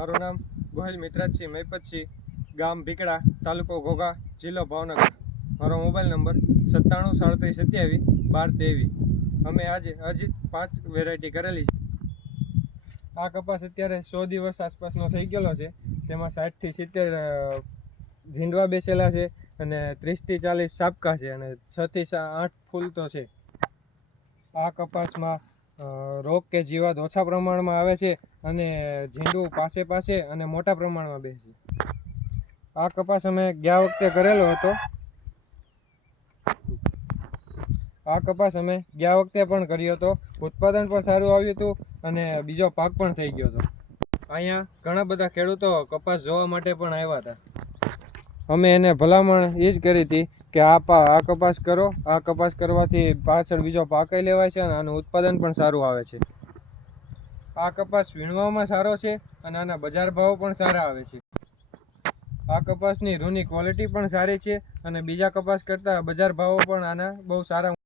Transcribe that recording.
મારું નામ ગોહિલ મિત્રાજસિંહ મહિપતસિંહ, ગામ ભીકડા, તાલુકો ઘોઘા, જિલ્લો ભાવનગર. મારો મોબાઈલ નંબર 9737271223. અમે આજે હજી 5 વેરાયટી કરેલી છે. આ કપાસ અત્યારે 100 દિવસ આસપાસનો થઈ ગયેલો છે. તેમાં 60 થી 70 ઝીંડવા બેસેલા છે અને 30 થી 40 સાપકા છે અને 6 થી 8 ફૂલ તો છે. આ કપાસમાં રોગ કે જીવાત ઓછા પ્રમાણમાં આવે છે અને ઝીંડવું પાસે અને મોટા પ્રમાણમાં બેસે છે. આ કપાસ અમે ગયા વખતે કરેલો હતો. પણ કર્યો હતો. ઉત્પાદન પણ સારું આવ્યું હતું અને બીજો પાક પણ થઈ ગયો હતો. અહીંયા ઘણા બધા ખેડૂતો કપાસ જોવા માટે પણ આવ્યા હતા. અમે એને ભલામણ એ જ કરી હતી કે આ કપાસ કરો. આ કપાસ કરવાથી પાછળ બીજો પાક લેવાય છે અને આનું ઉત્પાદન પણ સારું આવે છે. આ કપાસ વીણવામાં સારો છે અને આના બજાર ભાવ પણ સારા આવે છે. આ કપાસની રૂની ક્વોલિટી પણ સારી છે અને બીજા કપાસ કરતાં બજાર ભાવો પણ આના બહુ સારા